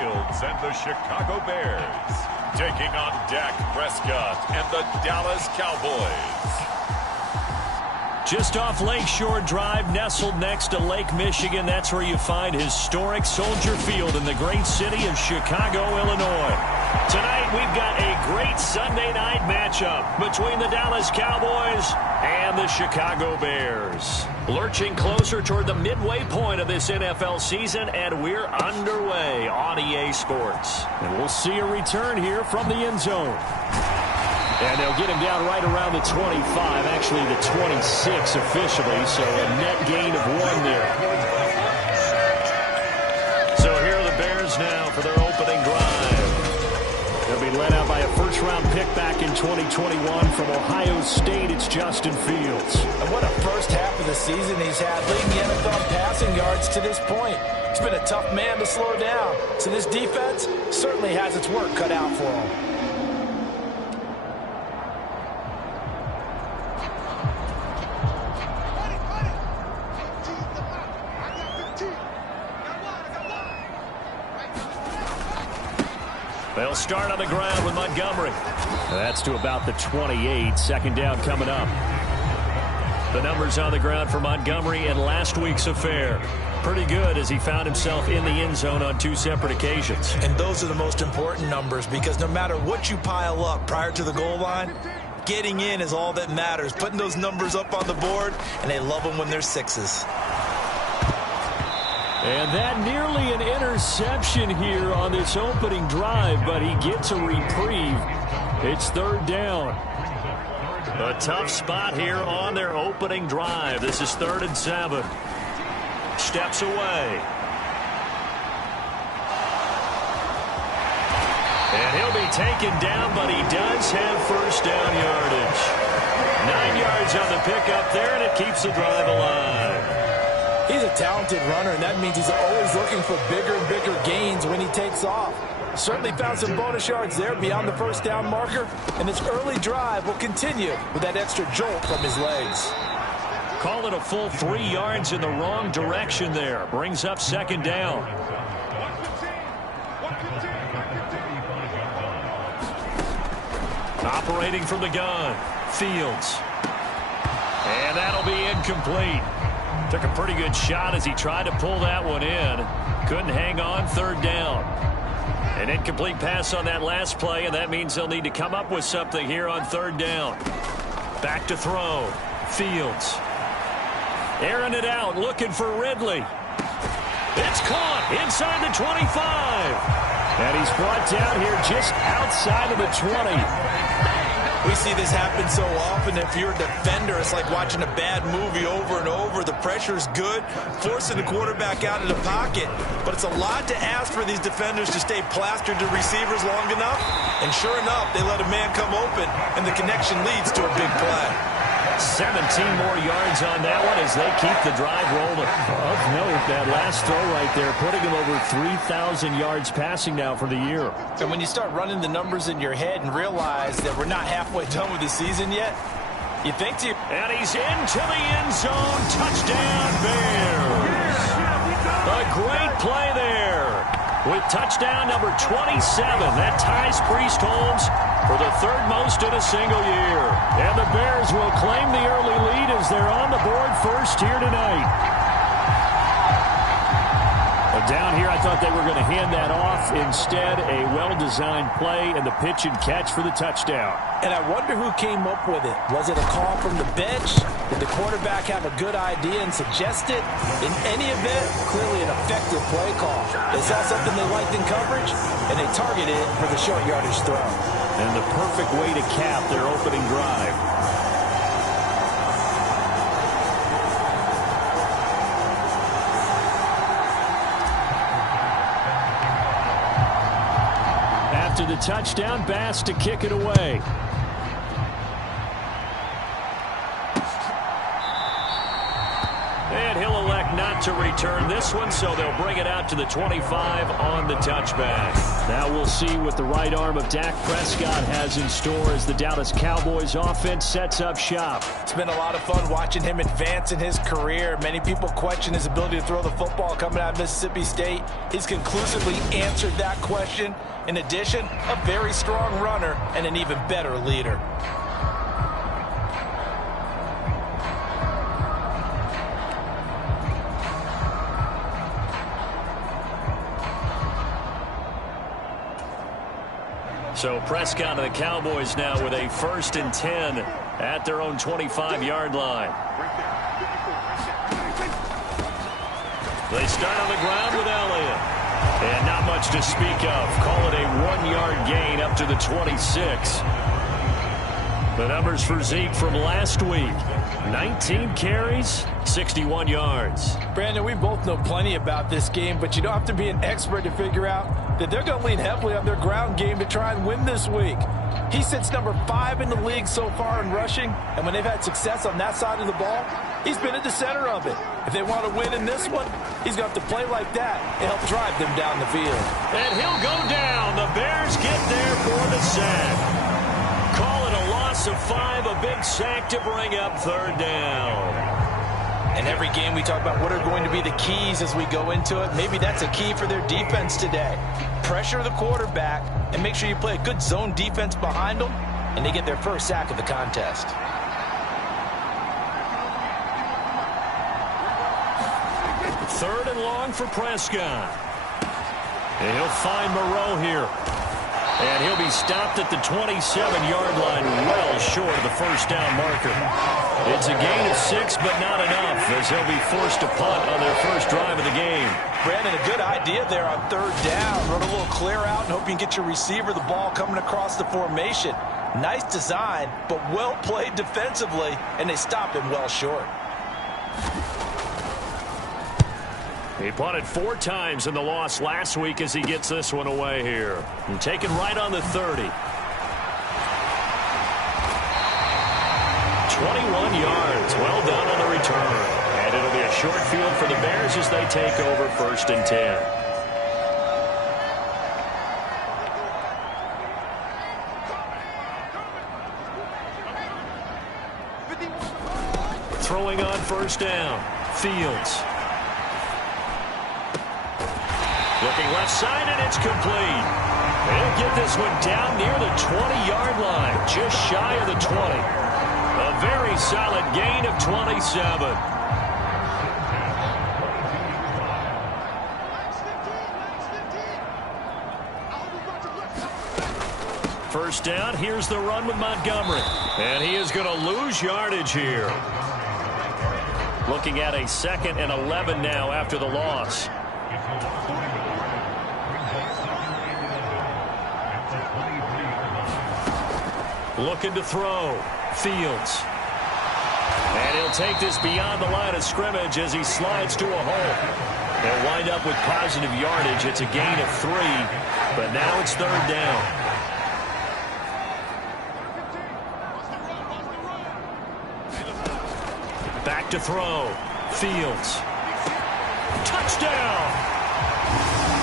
Fields and the Chicago Bears, taking on Dak Prescott and the Dallas Cowboys. Just off Lakeshore Drive, nestled next to Lake Michigan, that's where you find historic Soldier Field in the great city of Chicago, Illinois. Tonight, we've got a great Sunday night matchup between the Dallas Cowboys and the Chicago Bears. Lurching closer toward the midway point of this NFL season, and we're underway on EA Sports. And we'll see a return here from the end zone. And they'll get him down right around the 25, actually the 26 officially, so a net gain of 1 there. So here are the Bears now for their opening drive. They'll be led out by a first-round pick back in 2021 from Ohio State. It's Justin Fields. And what a first half of the season he's had, leading the NFL in passing yards to this point. He's been a tough man to slow down, so this defense certainly has its work cut out for him. They'll start on the ground with Montgomery. That's to about the 28. Second down coming up. The numbers on the ground for Montgomery in last week's affair. Pretty good as he found himself in the end zone on 2 separate occasions. And those are the most important numbers because no matter what you pile up prior to the goal line, getting in is all that matters. Putting those numbers up on the board, and they love them when they're 6s. And that nearly an interception here on this opening drive, but he gets a reprieve. It's third down. A tough spot here on their opening drive. This is 3rd and 7. Steps away. And he'll be taken down, but he does have first down yardage. 9 yards on the pickup there, and it keeps the drive alive. He's a talented runner, and that means he's always looking for bigger and bigger gains when he takes off. Certainly found some bonus yards there beyond the first down marker, and this early drive will continue with that extra jolt from his legs. Call it a full 3 yards in the wrong direction there. Brings up second down. Operating from the gun, Fields. And that'll be incomplete. Took a pretty good shot as he tried to pull that one in. Couldn't hang on, third down. An incomplete pass on that last play, and that means they'll need to come up with something here on third down. Back to throw. Fields. Airing it out, looking for Ridley. It's caught inside the 25. And he's brought down here just outside of the 20. We see this happen so often. If you're a defender, it's like watching a bad movie over and over. The pressure's good, forcing the quarterback out of the pocket. But it's a lot to ask for these defenders to stay plastered to receivers long enough. And sure enough, they let a man come open, and the connection leads to a big play. 17 more yards on that one as they keep the drive rolling. Of note, that last throw right there, putting him over 3,000 yards passing now for the year. And when you start running the numbers in your head and realize that we're not halfway done with the season yet, you think to... And he's into the end zone. Touchdown, Bears. A great play there. With touchdown number 27, that ties Priest Holmes for the 3rd most in a single year. And the Bears will claim the early lead as they're on the board first here tonight. Down here, I thought they were going to hand that off. Instead, a well-designed play and the pitch and catch for the touchdown. And I wonder who came up with it. Was it a call from the bench? Did the quarterback have a good idea and suggest it? In any event, clearly an effective play call. They saw something they liked in coverage, and they targeted it for the short yardage throw. And the perfect way to cap their opening drive. After the touchdown, Bass to kick it away. And he'll elect not to return this one, so they'll bring it out to the 25 on the touchback. Now we'll see what the right arm of Dak Prescott has in store as the Dallas Cowboys offense sets up shop. It's been a lot of fun watching him advance in his career. Many people question his ability to throw the football coming out of Mississippi State. He's conclusively answered that question. In addition, a very strong runner and an even better leader. So Prescott and the Cowboys now with a 1st and 10 at their own 25-yard line. They start on the ground with Elliott. And not much to speak of. Call it a 1-yard gain up to the 26. The numbers for Zeke from last week. 19 carries, 61 yards. Brandon, we both know plenty about this game, but you don't have to be an expert to figure out that they're going to lean heavily on their ground game to try and win this week. He sits number 5 in the league so far in rushing, and when they've had success on that side of the ball, he's been at the center of it. If they want to win in this one, he's going to have to play like that and help drive them down the field. And he'll go down. The Bears get there for the sack. Call it a loss of 5, a big sack to bring up 3rd down. And every game we talk about what are going to be the keys as we go into it. Maybe that's a key for their defense today. Pressure the quarterback and make sure you play a good zone defense behind them, and they get their first sack of the contest. Third and long for Prescott. And he'll find Moreau here. And he'll be stopped at the 27-yard line, well short of the first down marker. It's a gain of 6, but not enough, as he'll be forced to punt on their first drive of the game. Brandon, a good idea there on 3rd down. Run a little clear out and hope you can get your receiver the ball coming across the formation. Nice design, but well played defensively, and they stop him well short. He punted 4 times in the loss last week as he gets this one away here. And taken right on the 30. 21 yards. Well done on the return. And it'll be a short field for the Bears as they take over 1st and 10. Throwing on 1st down. Fields. Looking left side, and it's complete. They'll get this one down near the 20-yard line, just shy of the 20. A very solid gain of 27. First down, here's the run with Montgomery. And he is going to lose yardage here. Looking at a 2nd and 11 now after the loss. Looking to throw. Fields. And he'll take this beyond the line of scrimmage as he slides to a hole. They'll wind up with positive yardage. It's a gain of 3, but now it's 3rd down. Back to throw. Fields. Touchdown!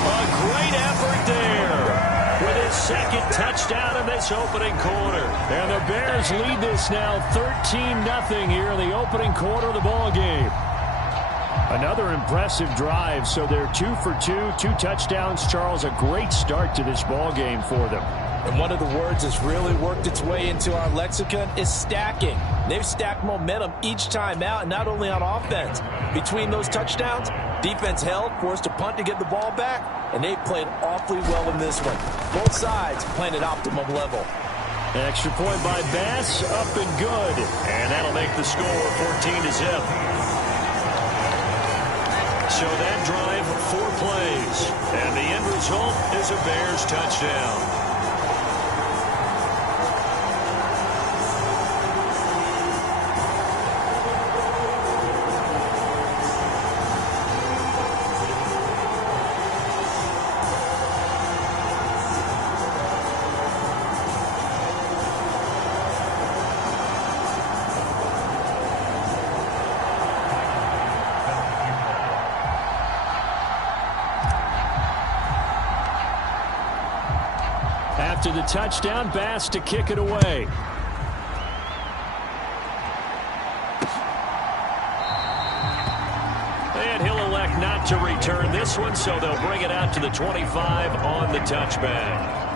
A great effort there. With his 2nd touchdown in this opening quarter. And the Bears lead this now 13-0 here in the opening quarter of the ball game. Another impressive drive, so they're 2 for 2, 2 touchdowns. Charles, a great start to this ball game for them. And one of the words that's really worked its way into our lexicon is stacking. They've stacked momentum each time out, and not only on offense. Between those touchdowns, defense held, forced to punt to get the ball back, and they played awfully well in this one. Both sides playing at optimum level. An extra point by Bass, up and good. And that'll make the score 14-0. So that drive, 4 plays. And the end result is a Bears touchdown. after the touchdown. Bass to kick it away. And he'll elect not to return this one, so they'll bring it out to the 25 on the touchback.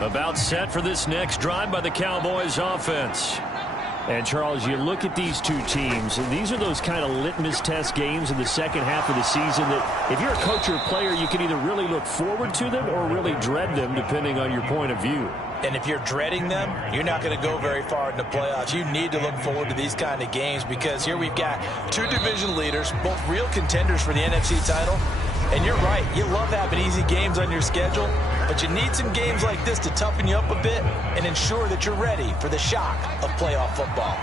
About set for this next drive by the Cowboys offense. And, Charles, you look at these two teams, and these are those kind of litmus test games in the second half of the season that if you're a coach or a player, you can either really look forward to them or really dread them, depending on your point of view. And if you're dreading them, you're not going to go very far in the playoffs. You need to look forward to these kind of games because here we've got two division leaders, both real contenders for the NFC title. And you're right, you love having easy games on your schedule, but you need some games like this to toughen you up a bit and ensure that you're ready for the shock of playoff football.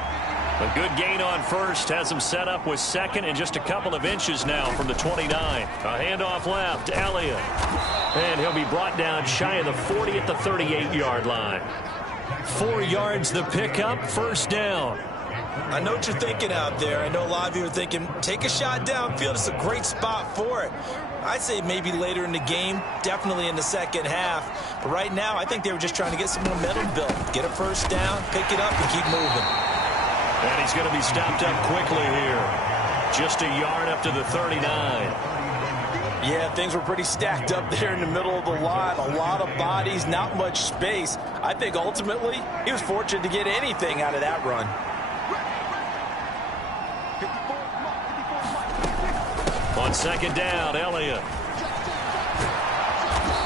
A good gain on first has him set up with second and just a couple of inches now from the 29. A handoff left, Elliott. And he'll be brought down shy of the 40 at the 38-yard line. 4 yards the pickup, first down. I know what you're thinking out there. I know a lot of you are thinking, take a shot downfield. It's a great spot for it. I'd say maybe later in the game, definitely in the second half. But right now, I think they were just trying to get some momentum built. Get a first down, pick it up, and keep moving. And he's going to be stopped up quickly here. Just a yard up to the 39. Yeah, things were pretty stacked up there in the middle of the line. A lot of bodies, not much space. I think ultimately, he was fortunate to get anything out of that run. On second down, Elliott.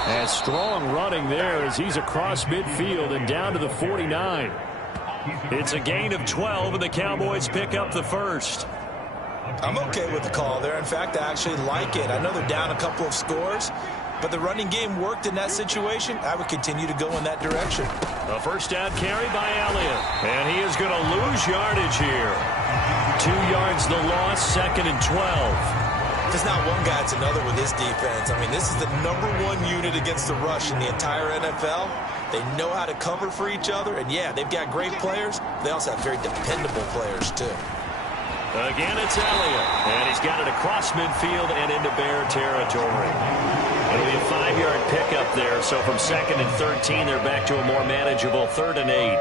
And strong running there as he's across midfield and down to the 49. It's a gain of 12, and the Cowboys pick up the first. I'm okay with the call there. In fact, I actually like it. I know they're down a couple of scores, but the running game worked in that situation. I would continue to go in that direction. A first down carry by Elliott. And he is going to lose yardage here. 2 yards the loss, second and 12. If it's not one guy, it's another with this defense. I mean, this is the #1 unit against the rush in the entire NFL. They know how to cover for each other. And, yeah, they've got great players. They also have very dependable players, too. Again, it's Elliott. And he's got it across midfield and into Bear territory. It'll be a 5-yard pickup there. So from second and 13, they're back to a more manageable 3rd and 8.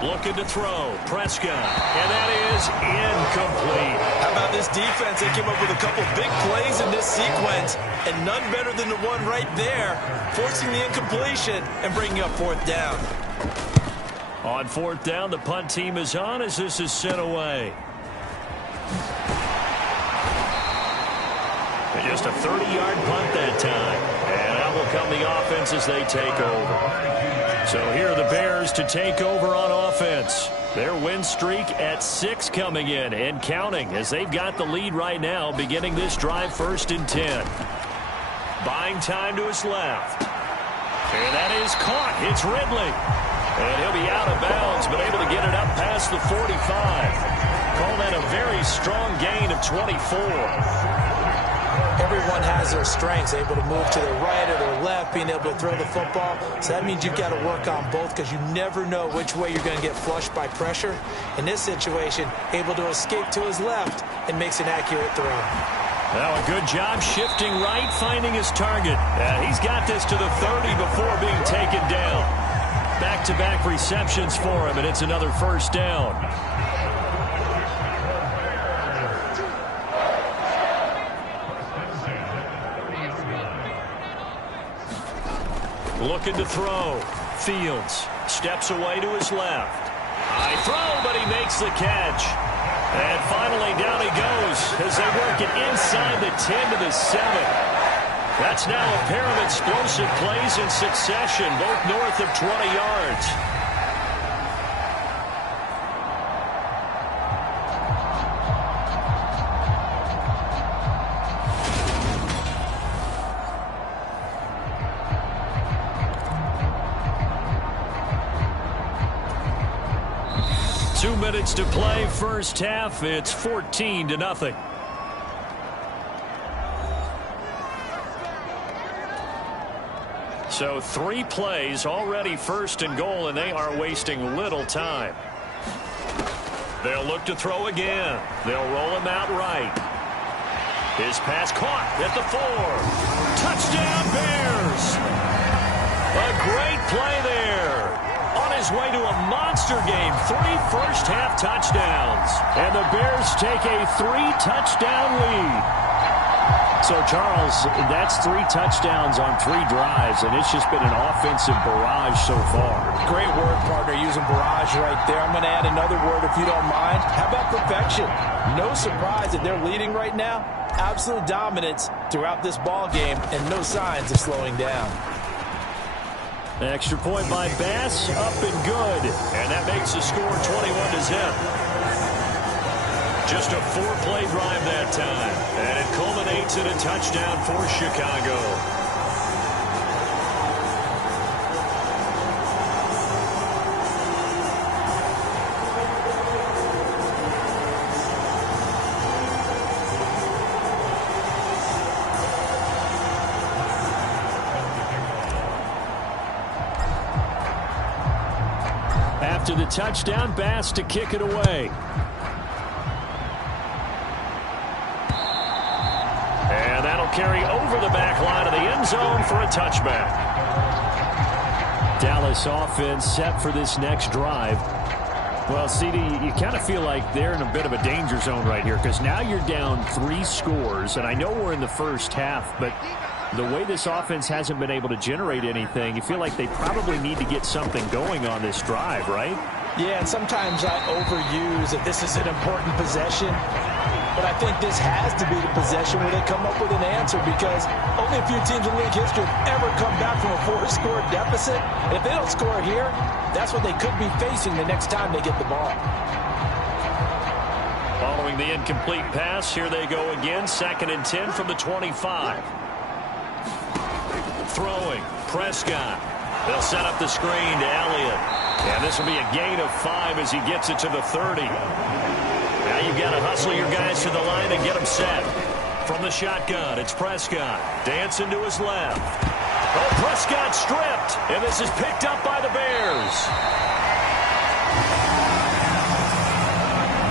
Looking to throw. Prescott. And that is incomplete. How about this defense? They came up with a couple big plays in this sequence, and none better than the one right there, forcing the incompletion and bringing up 4th down. On 4th down, the punt team is on as this is sent away. And just a 30-yard punt that time. And out will come the offense as they take over. So here are the Bears to take over on offense. Their win streak at 6 coming in and counting as they've got the lead right now beginning this drive 1st and 10. Buying time to his left. And that is caught. It's Ridley. And he'll be out of bounds but able to get it up past the 45. Call that a very strong gain of 24. Everyone has their strengths, able to move to their right or their left, being able to throw the football. So that means you've got to work on both because you never know which way you're going to get flushed by pressure. In this situation, able to escape to his left and makes an accurate throw. Now a good job shifting right, finding his target. He's got this to the 30 before being taken down. Back-to-back receptions for him, and it's another first down. Looking to throw. Fields steps away to his left. High throw, but he makes the catch. And finally, down he goes as they work it inside the 10 to the 7. That's now a pair of explosive plays in succession, both north of 20 yards. 2 minutes to play first half. It's 14-0. So 3 plays already first and goal, and they are wasting little time. They'll look to throw again. They'll roll him out right. His pass caught at the 4. Touchdown Bears. A great play there. On his way to a monster game. 3 first-half touchdowns. And the Bears take a 3-touchdown lead. So, Charles, that's 3 touchdowns on 3 drives, and it's just been an offensive barrage so far. Great word, partner, using barrage right there. I'm going to add another word if you don't mind. How about perfection? No surprise that they're leading right now. Absolute dominance throughout this ball game, and no signs of slowing down. Extra point by Bass, up and good. And that makes the score 21-0. Just a 4-play drive that time. And it culminates in a touchdown for Chicago. After the touchdown, Bass to kick it away. And that'll carry over the back line of the end zone for a touchback. Dallas offense set for this next drive. Well, CD, you kind of feel like they're in a bit of a danger zone right here because now you're down 3 scores, and I know we're in the first half, but the way this offense hasn't been able to generate anything, you feel like they probably need to get something going on this drive, right? Yeah, and sometimes I overuse that this is an important possession. But I think this has to be the possession where they come up with an answer because only a few teams in league history have ever come back from a 4-score deficit. And if they don't score here, that's what they could be facing the next time they get the ball. Following the incomplete pass, here they go again. 2nd and 10 from the 25. Throwing, Prescott. They'll set up the screen to Elliott. And this will be a gain of 5 as he gets it to the 30. Now you've got to hustle your guys to the line and get them set. From the shotgun, it's Prescott. Dancing to his left. Oh, Prescott stripped. And this is picked up by the Bears.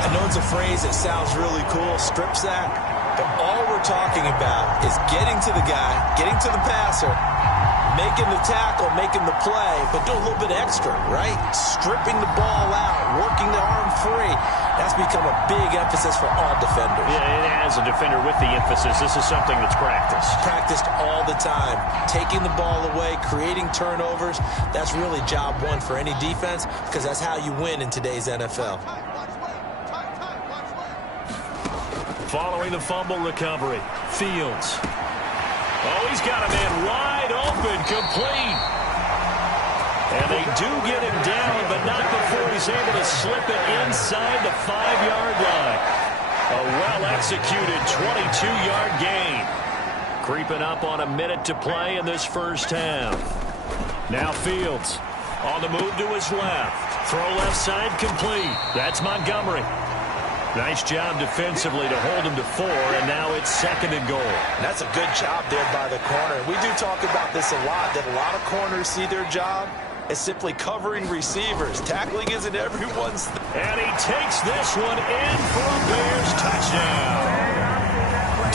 I know it's a phrase that sounds really cool, strip sack. But all we're talking about is getting to the guy, getting to the passer, making the tackle, making the play, but do a little bit extra, right? Stripping the ball out, working the arm free. That's become a big emphasis for all defenders. Yeah, as a defender with the emphasis, this is something that's practiced. Practiced all the time. Taking the ball away, creating turnovers. That's really job 1 for any defense because that's how you win in today's NFL. Following the fumble recovery, Fields. Oh, he's got a man wide open, complete. And they do get him down, but not before he's able to slip it inside the 5-yard line. A well-executed 22-yard gain. Creeping up on a minute to play in this first half. Now Fields on the move to his left. Throw left side complete. That's Montgomery. Nice job defensively to hold him to 4, and now it's 2nd and goal. And that's a good job there by the corner. We do talk about this a lot, that a lot of corners see their job as simply covering receivers. Tackling isn't everyone's thing. And he takes this one in for a Bears touchdown.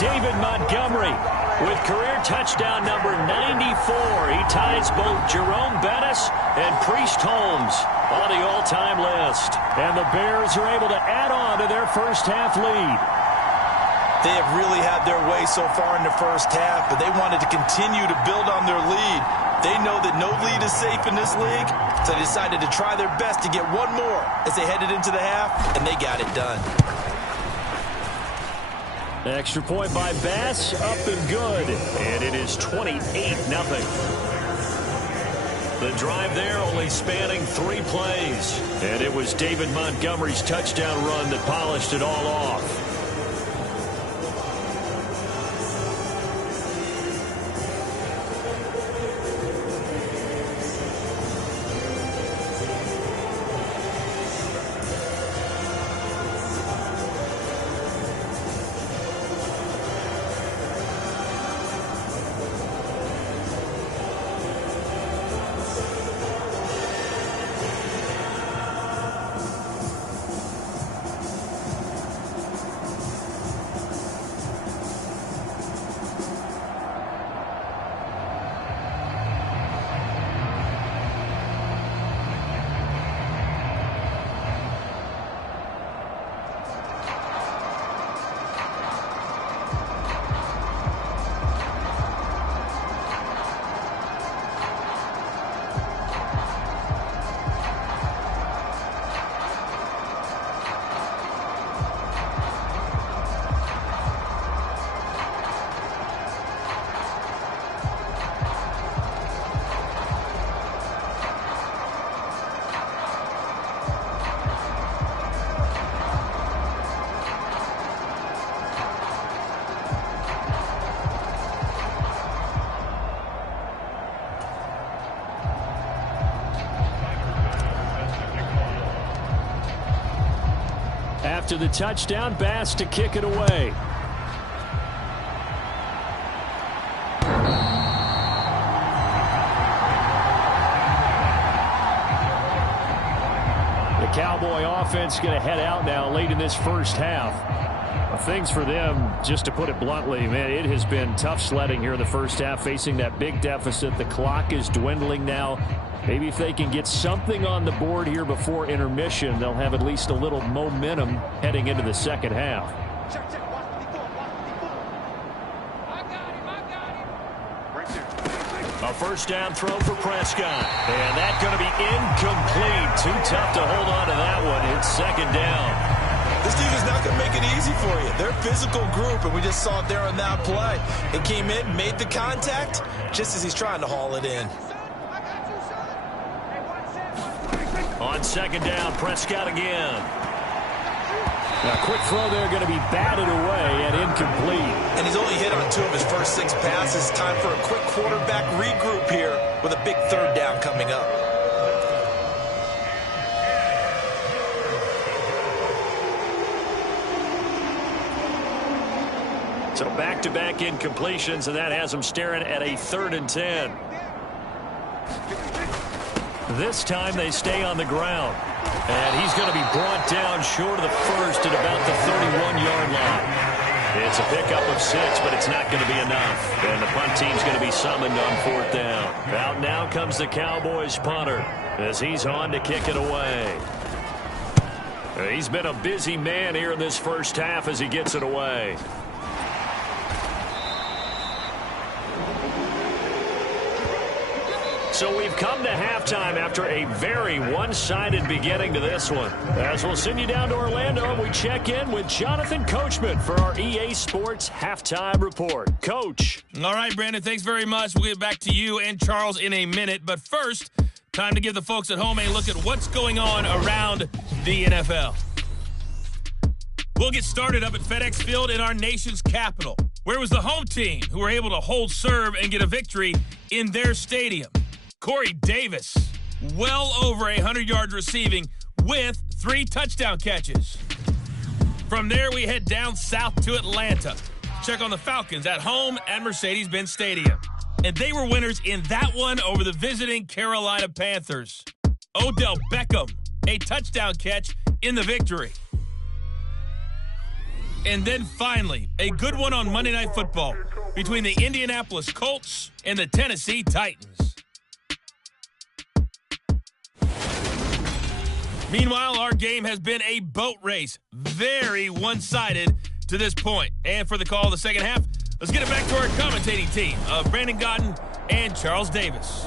David Montgomery with career touchdown number 94. He ties both Jerome Bettis and Priest Holmes on the all-time list. And the Bears are able to add on to their first half lead. They have really had their way so far in the first half, but they wanted to continue to build on their lead. They know that no lead is safe in this league, so they decided to try their best to get one more as they headed into the half, and they got it done. Extra point by Bass, up and good. And it is 28-0. The drive there only spanning 3 plays. And it was David Montgomery's touchdown run that polished it all off. after the touchdown. Bass to kick it away. The Cowboy offense going to head out now late in this first half. Things for them, just to put it bluntly, man, it has been tough sledding here in the first half, facing that big deficit. The clock is dwindling now. Maybe if they can get something on the board here before intermission, they'll have at least a little momentum heading into the second half. A first down throw for Prescott. And that's going to be incomplete. Too tough to hold on to that one. It's second down. This defense is not going to make it easy for you. They're a physical group, and we just saw it there on that play. It came in, made the contact, just as he's trying to haul it in. On second down, Prescott again. A quick throw there going to be batted away and incomplete. And he's only hit on 2 of his first 6 passes. Time for a quick quarterback regroup here with a big third down coming up. So back-to-back incompletions, and that has him staring at a 3rd and 10. This time they stay on the ground. And he's going to be brought down short of the first at about the 31-yard line. It's a pickup of 6, but it's not going to be enough. And the punt team's going to be summoned on 4th down. Out now comes the Cowboys punter as he's on to kick it away. He's been a busy man here in this first half as he gets it away. So we've come to halftime after a very one-sided beginning to this one. As we'll send you down to Orlando, and we check in with Jonathan Coachman for our EA Sports Halftime Report. Coach. All right, Brandon, thanks very much. We'll get back to you and Charles in a minute. But first, time to give the folks at home a look at what's going on around the NFL. We'll get started up at FedEx Field in our nation's capital, where it was the home team who were able to hold serve and get a victory in their stadium. Corey Davis, well over 100 yards receiving with 3 touchdown catches. From there, we head down south to Atlanta. Check on the Falcons at home at Mercedes-Benz Stadium. And they were winners in that one over the visiting Carolina Panthers. Odell Beckham, a touchdown catch in the victory. And then finally, a good one on Monday Night Football between the Indianapolis Colts and the Tennessee Titans. Meanwhile, our game has been a boat race, very one-sided to this point. And for the call of the second half, let's get it back to our commentating team of Brandon Godden and Charles Davis.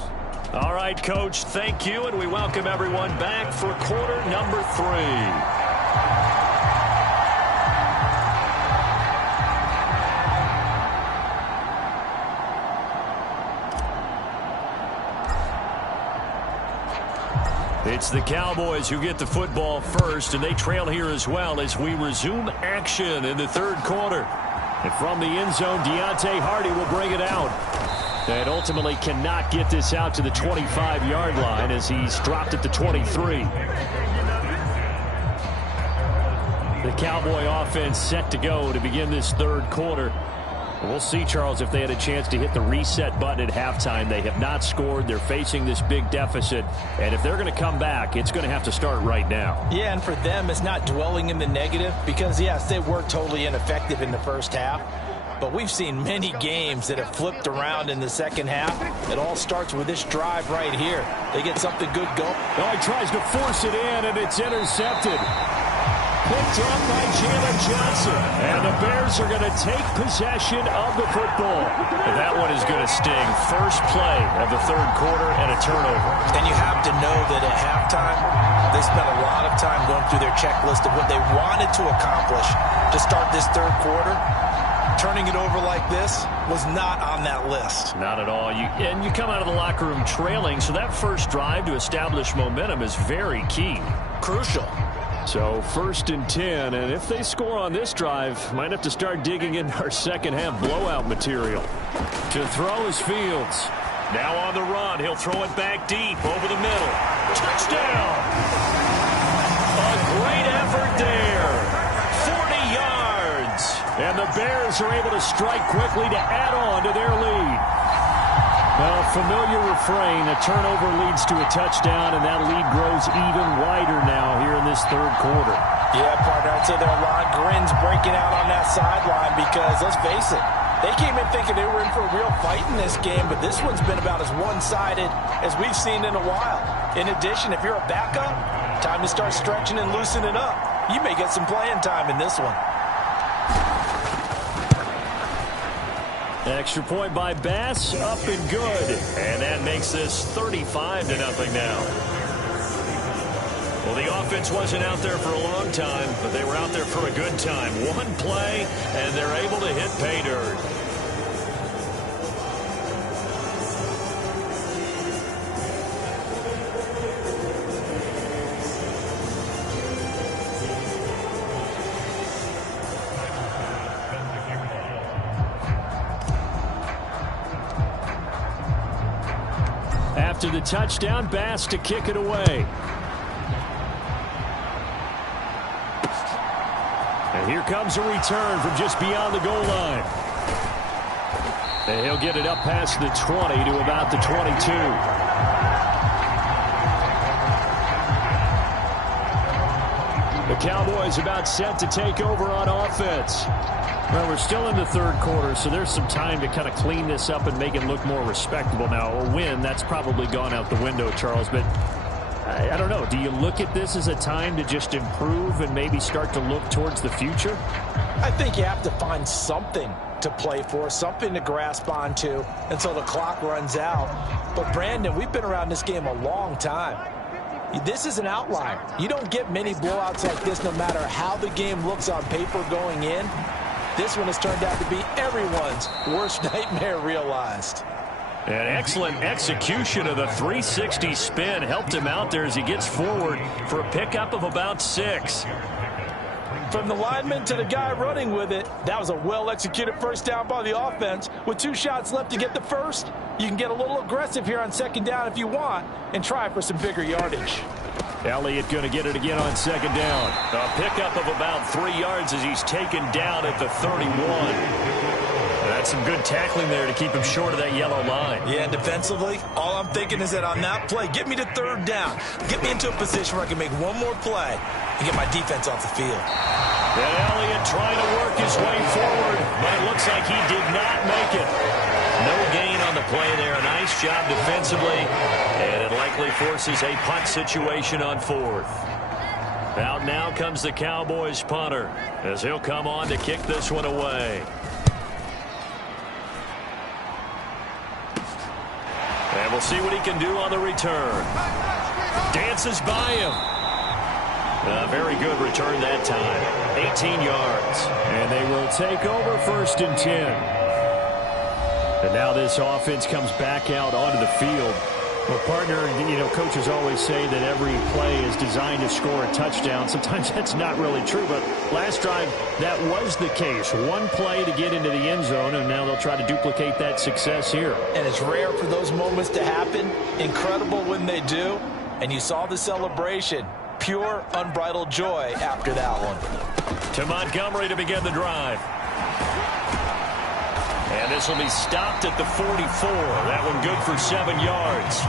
All right, Coach, thank you, and we welcome everyone back for quarter number 3. It's the Cowboys who get the football first, and they trail here as well as we resume action in the third quarter. And from the end zone, Deontay Hardy will bring it out. And ultimately cannot get this out to the 25-yard line as he's dropped at the 23. The Cowboy offense set to go to begin this third quarter. We'll see, Charles, if they had a chance to hit the reset button at halftime. They have not scored. They're facing this big deficit. And if they're going to come back, it's going to have to start right now. Yeah, and for them, it's not dwelling in the negative because, yes, they were totally ineffective in the first half. But we've seen many games that have flipped around in the second half. It all starts with this drive right here. They get something good going. Oh, he tries to force it in, and it's intercepted. Picked up by Jalen Johnson. And the Bears are going to take possession of the football. And that one is going to sting. First play of the third quarter and a turnover. And you have to know that at halftime, they spent a lot of time going through their checklist of what they wanted to accomplish to start this third quarter. Turning it over like this was not on that list. Not at all. And you come out of the locker room trailing, so that first drive to establish momentum is very key. Crucial. So 1st and 10, and if they score on this drive, might have to start digging into our second half blowout material. To throw is Fields. Now on the run, he'll throw it back deep over the middle. Touchdown! A great effort there. And the Bears are able to strike quickly to add on to their lead. Well, familiar refrain, a turnover leads to a touchdown, and that lead grows even wider now here in this third quarter. Yeah, partner, I'd say there are a lot of grins breaking out on that sideline because, let's face it, they came in thinking they were in for a real fight in this game, but this one's been about as one-sided as we've seen in a while. In addition, if you're a backup, time to start stretching and loosening up. You may get some playing time in this one. Extra point by Bass, up and good. And that makes this 35-0 now. Well, the offense wasn't out there for a long time, but they were out there for a good time. One play, and they're able to hit pay dirt. After the touchdown, Bass to kick it away. And here comes a return from just beyond the goal line. And he'll get it up past the 20 to about the 22. The Cowboys about set to take over on offense. Well, we're still in the third quarter, so there's some time to kind of clean this up and make it look more respectable. Now, a win, that's probably gone out the window, Charles, but I don't know. Do you look at this as a time to just improve and maybe start to look towards the future? I think you have to find something to play for, something to grasp onto until the clock runs out. But, Brandon, we've been around this game a long time. This is an outlier. You don't get many blowouts like this no matter how the game looks on paper going in. This one has turned out to be everyone's worst nightmare realized. An excellent execution of the 360 spin helped him out there as he gets forward for a pickup of about 6. From the lineman to the guy running with it, that was a well-executed first down by the offense. With 2 shots left to get the first, you can get a little aggressive here on second down if you want and try for some bigger yardage. Elliott going to get it again on second down. A pickup of about 3 yards as he's taken down at the 31. That's some good tackling there to keep him short of that yellow line. Yeah, and defensively, all I'm thinking is that on that play, get me to third down. Get me into a position where I can make one more play and get my defense off the field. And Elliott trying to work his way forward, but it looks like he did not make it. No gain on the play there. A nice job defensively, and it likely forces a punt situation on 4th. Out now comes the Cowboys punter as he'll come on to kick this one away. And we'll see what he can do on the return. Dances by him. A very good return that time. 18 yards. And they will take over 1st and 10. And now this offense comes back out onto the field. Well, partner, you know, coaches always say that every play is designed to score a touchdown. Sometimes that's not really true, but last drive, that was the case. One play to get into the end zone, and now they'll try to duplicate that success here. And it's rare for those moments to happen. Incredible when they do. And you saw the celebration. Pure, unbridled joy after that one. To Montgomery to begin the drive. And this will be stopped at the 44. That one good for 7 yards.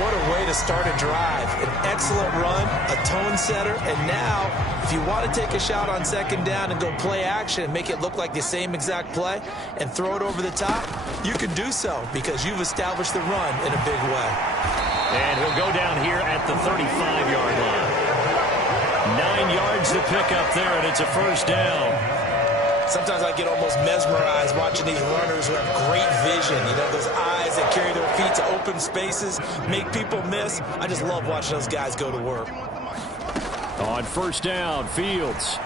What a way to start a drive. An excellent run, a tone setter, and now if you want to take a shot on second down and go play action and make it look like the same exact play and throw it over the top, you can do so because you've established the run in a big way. And he'll go down here at the 35-yard line. 9 yards to pick up there, and it's a first down. Sometimes I get almost mesmerized watching these runners who have great vision. You know, those eyes that carry their feet to open spaces, make people miss. I just love watching those guys go to work. On first down, Fields.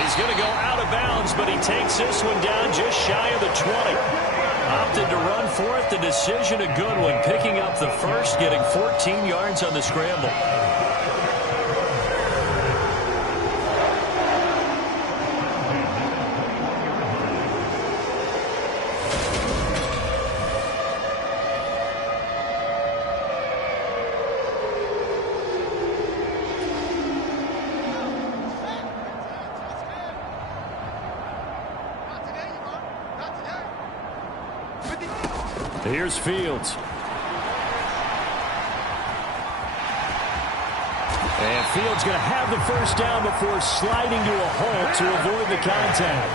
He's going to go out of bounds, but he takes this one down just shy of the 20. Opted to run for it. The decision a good one. Picking up the first, getting 14 yards on the scramble. Here's Fields. And Fields going to have the first down before sliding to a halt to avoid the contact.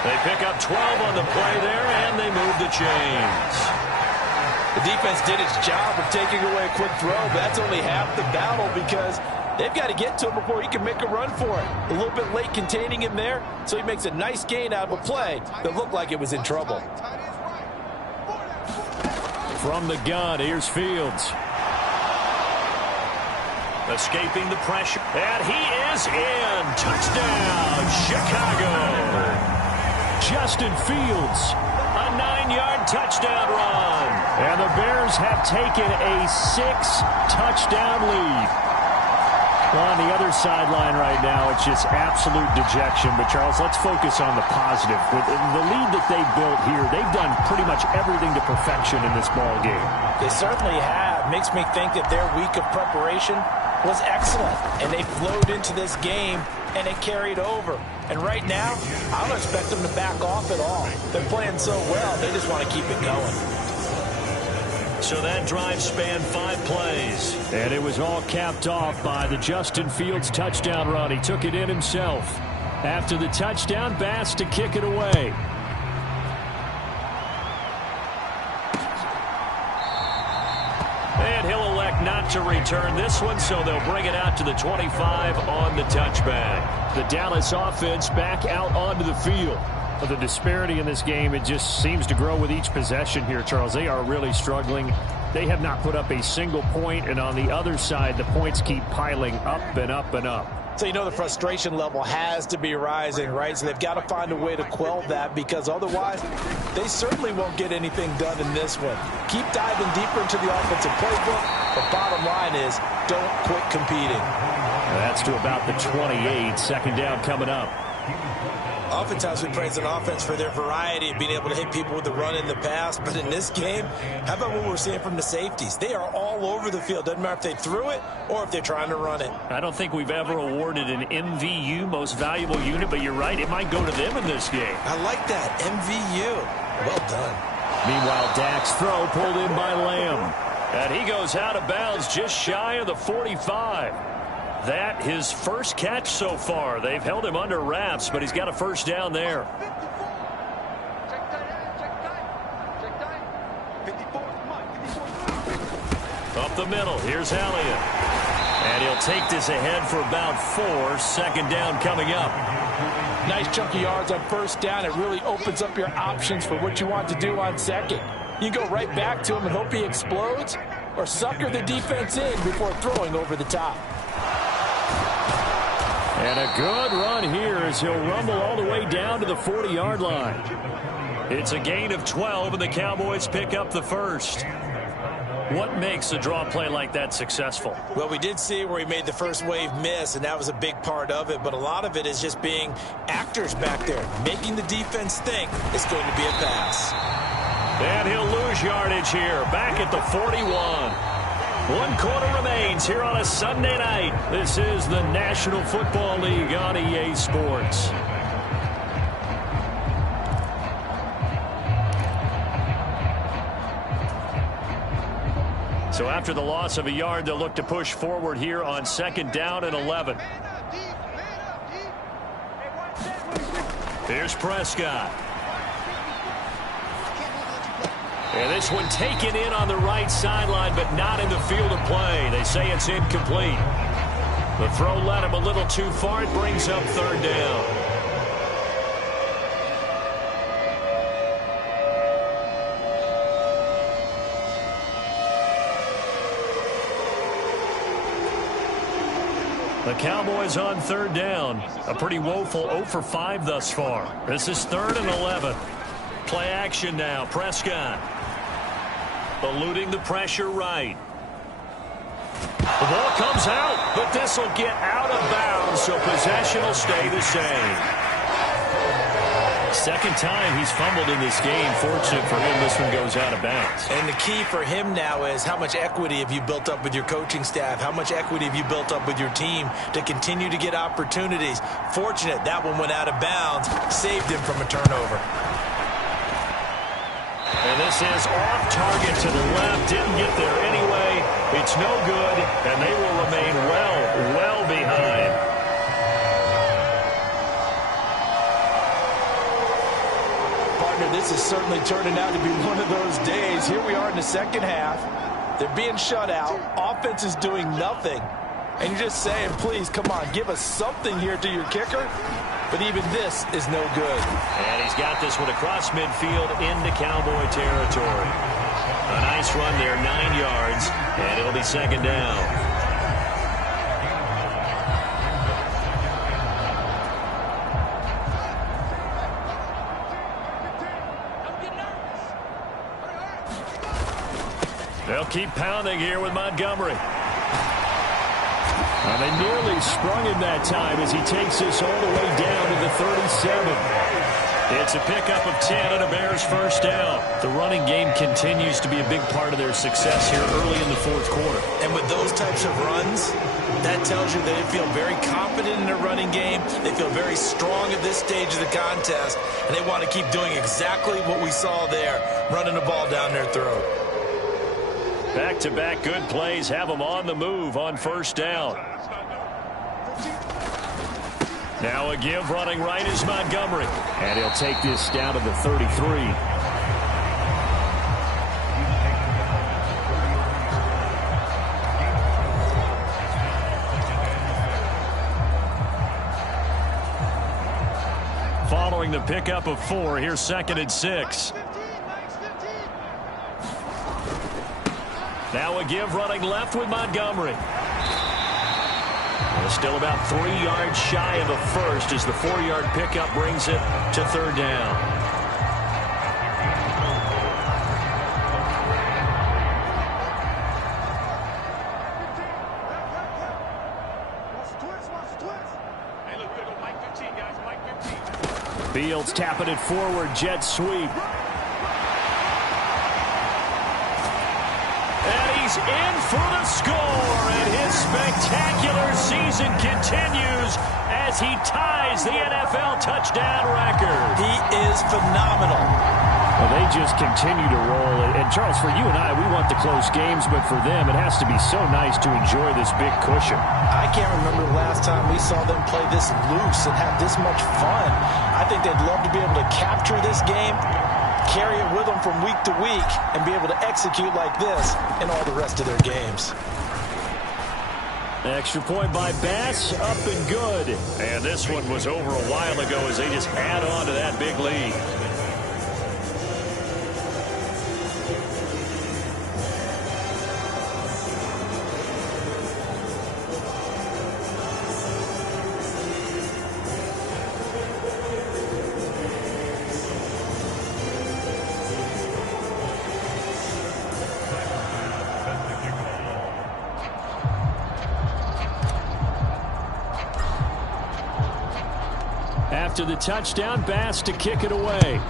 They pick up 12 on the play there, and they move the chains. The defense did its job of taking away a quick throw, but that's only half the battle because they've got to get to him before he can make a run for it. A little bit late containing him there, so he makes a nice gain out of a play that looked like it was in trouble. From the gun, here's Fields. Escaping the pressure. And he is in. Touchdown, Chicago. Justin Fields, a 9-yard touchdown run. And the Bears have taken a 6-touchdown lead. Well, on the other sideline right now, it's just absolute dejection. But, Charles, let's focus on the positive. With the lead that they built here, they've done pretty much everything to perfection in this ball game. They certainly have. Makes me think that their week of preparation was excellent, and they flowed into this game, and it carried over. And right now, I don't expect them to back off at all. They're playing so well, they just want to keep it going. So that drive spanned 5 plays. And it was all capped off by the Justin Fields touchdown run. He took it in himself. After the touchdown, Bass to kick it away. And he'll elect not to return this one, so they'll bring it out to the 25 on the touchback. The Dallas offense back out onto the field. But the disparity in this game, it just seems to grow with each possession here, Charles. They are really struggling. They have not put up a single point, and on the other side, the points keep piling up and up and up. So you know the frustration level has to be rising, right? So they've got to find a way to quell that, because otherwise they certainly won't get anything done in this one. Keep diving deeper into the offensive playbook, but bottom line is don't quit competing. That's to about the 28. Second down coming up. Oftentimes we praise an offense for their variety of being able to hit people with the run in the pass, but in this game, how about what we're seeing from the safeties? They are all over the field. Doesn't matter if they threw it or if they're trying to run it. I don't think we've ever awarded an MVU, most valuable unit, but you're right, it might go to them in this game. I like that, MVU. Well done. Meanwhile, Dak's throw pulled in by Lamb. And he goes out of bounds just shy of the 45. That his first catch so far. They've held him under wraps, but he's got a first down there. Up the middle, here's Elliott. And he'll take this ahead for about 4. Second down coming up. Nice chunk of yards on first down. It really opens up your options for what you want to do on second. You go right back to him and hope he explodes, or sucker the defense in before throwing over the top. And a good run here as he'll rumble all the way down to the 40-yard line. It's a gain of 12, and the Cowboys pick up the first. What makes a draw play like that successful? Well, we did see where he made the first wave miss, and that was a big part of it. But a lot of it is just being actors back there, making the defense think it's going to be a pass. And he'll lose yardage here, back at the 41. 1 quarter remains here on a Sunday night. This is the National Football League on EA Sports. So after the loss of a yard, they'll look to push forward here on second down and 11. Here's Prescott. And this one taken in on the right sideline, but not in the field of play. They say it's incomplete. The throw led him a little too far. It brings up third down. The Cowboys on third down. A pretty woeful 0 for 5 thus far. This is 3rd and 11. Play action now. Prescott. Eluding the pressure right. The ball comes out, but this will get out of bounds, so possession will stay the same. Second time he's fumbled in this game. Fortunate for him, this one goes out of bounds. And the key for him now is how much equity have you built up with your coaching staff? How much equity have you built up with your team to continue to get opportunities? Fortunate that one went out of bounds, saved him from a turnover. And this is off target to the left. Didn't get there anyway. It's no good, and they will remain well behind. Partner, this is certainly turning out to be one of those days. Here we are in the second half. They're being shut out. Offense is doing nothing. And you're just saying, please, come on, give us something here to your kicker. But even this is no good. And he's got this one across midfield into Cowboy territory. A nice run there, 9 yards, and it'll be second down. They'll keep pounding here with Montgomery. And they nearly sprung him that time as he takes this all the way down to the 37. It's a pickup of 10 and a Bears first down. The running game continues to be a big part of their success here early in the fourth quarter. And with those types of runs, that tells you they feel very confident in their running game. They feel very strong at this stage of the contest, and they want to keep doing exactly what we saw there, running the ball down their throat. Back-to-back good plays have them on the move on first down. Now a give running right is Montgomery. And he'll take this down to the 33. Following the pickup of 4, here's 2nd and 6. Now a give running left with Montgomery. Still about 3 yards shy of a first as the 4-yard pickup brings it to third down. Fields tapping it forward, jet sweep. He's in for the score, and his spectacular season continues as he ties the NFL touchdown record. He is phenomenal. Well, they just continue to roll. And, Charles, for you and I, we want the close games, but for them, it has to be so nice to enjoy this big cushion. I can't remember the last time we saw them play this loose and have this much fun. I think they'd love to be able to capture this game, carry it with them from week to week, and be able to execute like this in all the rest of their games. Extra point by Bass, up and good. And this one was over a while ago as they just add on to that big lead. After the touchdown, Bass to kick it away.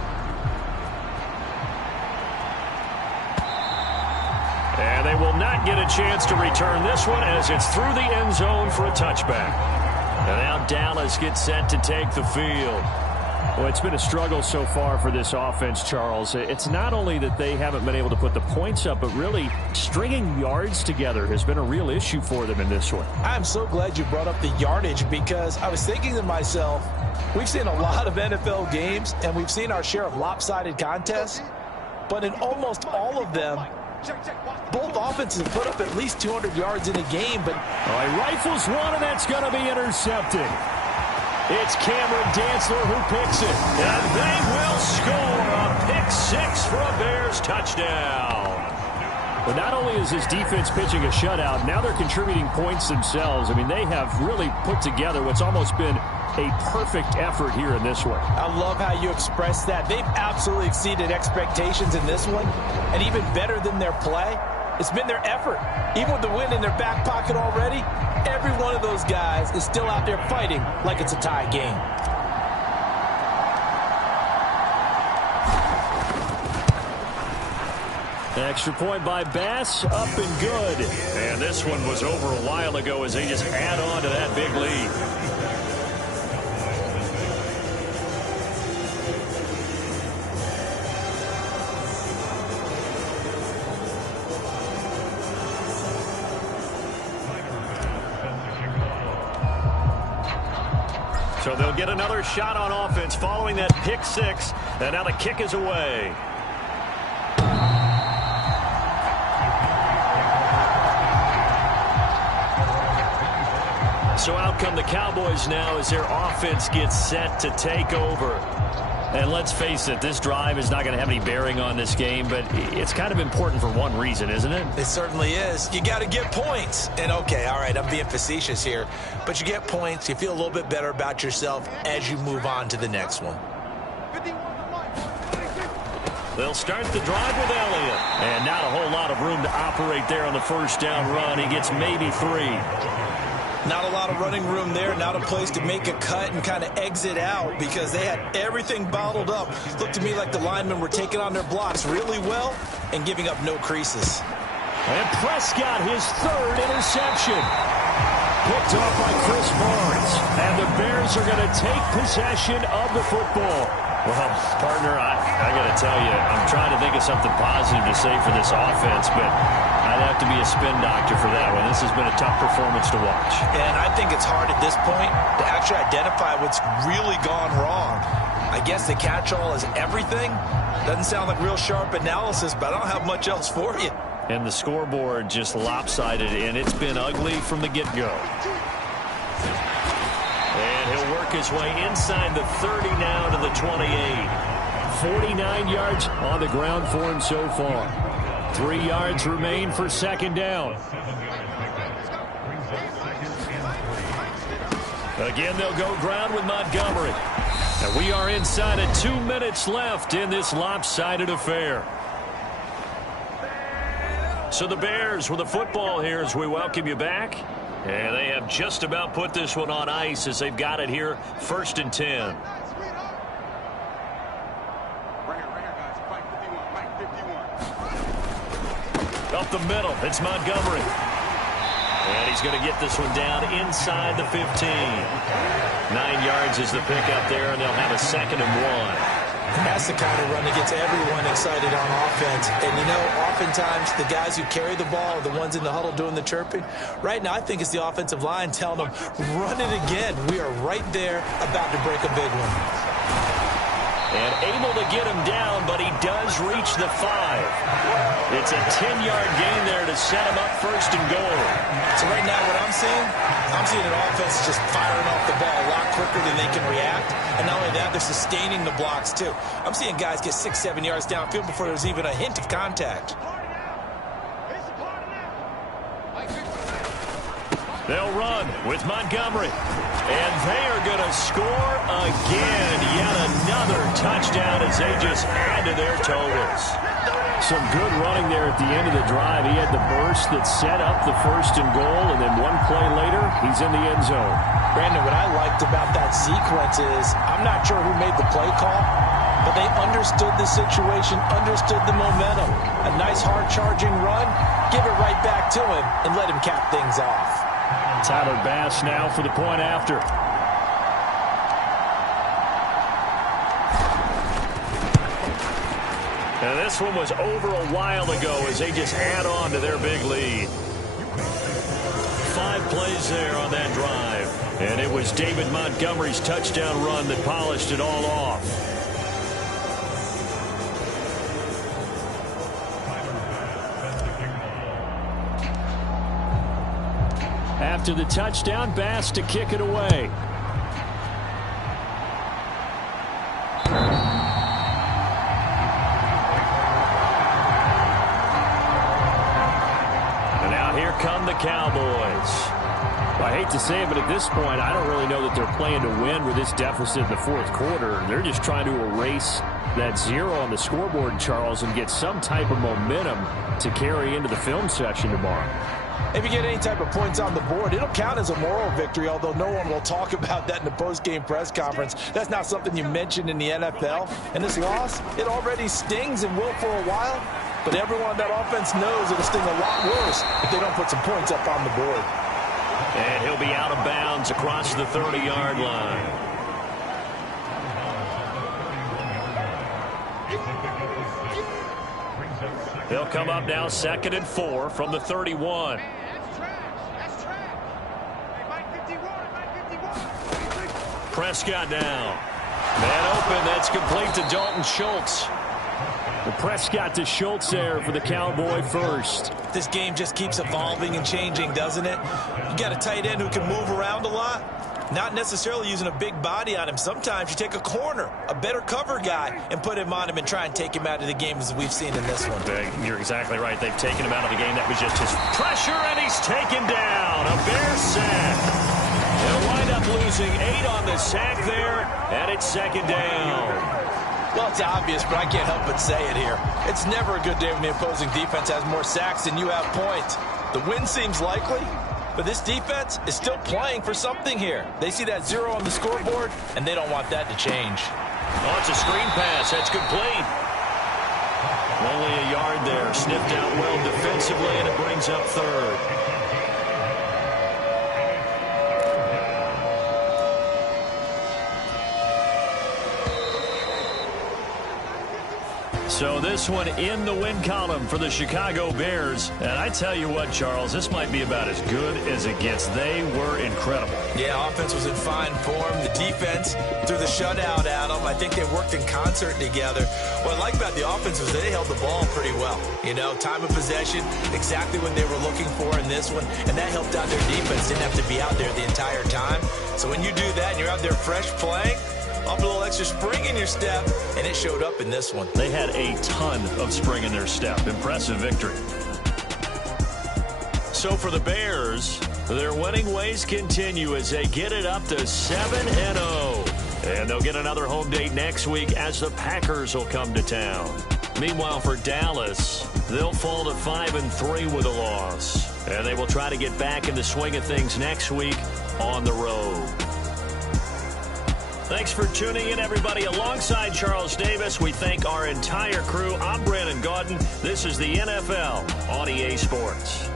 And they will not get a chance to return this one as it's through the end zone for a touchback. And now Dallas gets set to take the field. Well, it's been a struggle so far for this offense, Charles. It's not only that they haven't been able to put the points up, but really stringing yards together has been a real issue for them in this one. I'm so glad you brought up the yardage because I was thinking to myself, we've seen a lot of NFL games, and we've seen our share of lopsided contests, but in almost all of them, both offenses have put up at least 200 yards in a game. But he rifles one, and that's going to be intercepted. It's Cameron Dantzler who picks it, and they will score a pick six for a Bears touchdown. But not only is his defense pitching a shutout, now they're contributing points themselves. I mean, they have really put together what's almost been a perfect effort here in this one. I love how you express that. They've absolutely exceeded expectations in this one, and even better than their play, it's been their effort. Even with the win in their back pocket already, every one of those guys is still out there fighting like it's a tie game. Extra point by Bass, up and good. And this one was over a while ago as they just add on to that big lead. So they'll get another shot on offense following that pick six. And now the kick is away. So out come the Cowboys now as their offense gets set to take over. And let's face it, this drive is not going to have any bearing on this game, but it's kind of important for one reason, isn't it? It certainly is. You got to get points. And, okay, all right, I'm being facetious here, but you get points. You feel a little bit better about yourself as you move on to the next one. They'll start the drive with Elliott. And not a whole lot of room to operate there on the first down run. He gets maybe 3. Not a lot of running room there, not a place to make a cut and kind of exit out because they had everything bottled up. Looked to me like the linemen were taking on their blocks really well and giving up no creases. And Prescott, his 3rd interception. Picked off by Chris Barnes. And the Bears are going to take possession of the football. Well, partner, I got to tell you, I'm trying to think of something positive to say for this offense, but I'd have to be a spin doctor for that one. This has been a tough performance to watch. And I think it's hard at this point to actually identify what's really gone wrong. I guess the catch-all is everything. Doesn't sound like real sharp analysis, but I don't have much else for you. And the scoreboard just lopsided, and it's been ugly from the get-go. And he'll work his way inside the 30 now to the 28. 49 yards on the ground for him so far. 3 yards remain for second down. Again, they'll go ground with Montgomery. And we are inside of 2 minutes left in this lopsided affair. So the Bears with the football here as we welcome you back. And they have just about put this one on ice as they've got it here, 1st and 10. Up the middle, it's Montgomery. And he's going to get this one down inside the 15. 9 yards is the pickup there, and they'll have a 2nd and 1. That's the kind of run that gets everyone excited on offense. And, you know, oftentimes the guys who carry the ball are the ones in the huddle doing the chirping. Right now, I think it's the offensive line telling them, run it again. We are right there about to break a big one. And able to get him down, but he does reach the 5. It's a 10-yard gain there to set him up 1st and goal. So right now what I'm seeing an offense just firing off the ball a lot quicker than they can react. And not only that, they're sustaining the blocks too. I'm seeing guys get 6-7 yards downfield before there's even a hint of contact. They'll run with Montgomery. And they are going to score again. Yet another touchdown as they just add to their totals. Some good running there at the end of the drive. He had the burst that set up the 1st and goal, and then one play later, he's in the end zone. Brandon, what I liked about that sequence is I'm not sure who made the play call, but they understood the situation, understood the momentum. A nice hard-charging run, give it right back to him, and let him cap things off. Tyler Bass now for the point after. And this one was over a while ago as they just add on to their big lead. 5 plays there on that drive. And it was David Montgomery's touchdown run that polished it all off. After the touchdown, Bass to kick it away. And now here come the Cowboys. I hate to say it, but at this point, I don't really know that they're playing to win with this deficit in the 4th quarter. They're just trying to erase that 0 on the scoreboard, Charles, and get some type of momentum to carry into the film session tomorrow. If you get any type of points on the board, it'll count as a moral victory, although no one will talk about that in the post-game press conference. That's not something you mentioned in the NFL. And this loss, it already stings and will for a while, but everyone on that offense knows it'll sting a lot worse if they don't put some points up on the board. And he'll be out of bounds across the 30-yard line. They'll come up now 2nd and 4 from the 31. Prescott now. Man open. That's complete to Dalton Schultz. The Prescott to Schultz there for the Cowboy first. This game just keeps evolving and changing, doesn't it? You got a tight end who can move around a lot. Not necessarily using a big body on him. Sometimes you take a corner, a better cover guy, and put him on him and try and take him out of the game as we've seen in this one. You're exactly right. They've taken him out of the game. That was just his pressure, and he's taken down. A Bear sack. They'll wind up losing 8 on the sack there, and it's second down. Well, it's obvious, but I can't help but say it here. It's never a good day when the opposing defense has more sacks than you have points. The win seems likely, but this defense is still playing for something here. They see that 0 on the scoreboard, and they don't want that to change. Oh, it's a screen pass. That's complete. Only a yard there. Sniffed out well defensively, and it brings up third. So this one in the win column for the Chicago Bears. And I tell you what, Charles, this might be about as good as it gets. They were incredible. Yeah, offense was in fine form. The defense threw the shutout at them. I think they worked in concert together. What I like about the offense was they held the ball pretty well. You know, time of possession, exactly what they were looking for in this one. And that helped out their defense. Didn't have to be out there the entire time. So when you do that and you're out there fresh playing, up a little extra spring in your step, and it showed up in this one. They had a ton of spring in their step. Impressive victory. So for the Bears, their winning ways continue as they get it up to 7-0. And they'll get another home date next week as the Packers will come to town. Meanwhile, for Dallas, they'll fall to 5-3 with a loss. And they will try to get back in the swing of things next week on the road. Thanks for tuning in, everybody. Alongside Charles Davis, we thank our entire crew. I'm Brandon Gaudin. This is the NFL on EA Sports.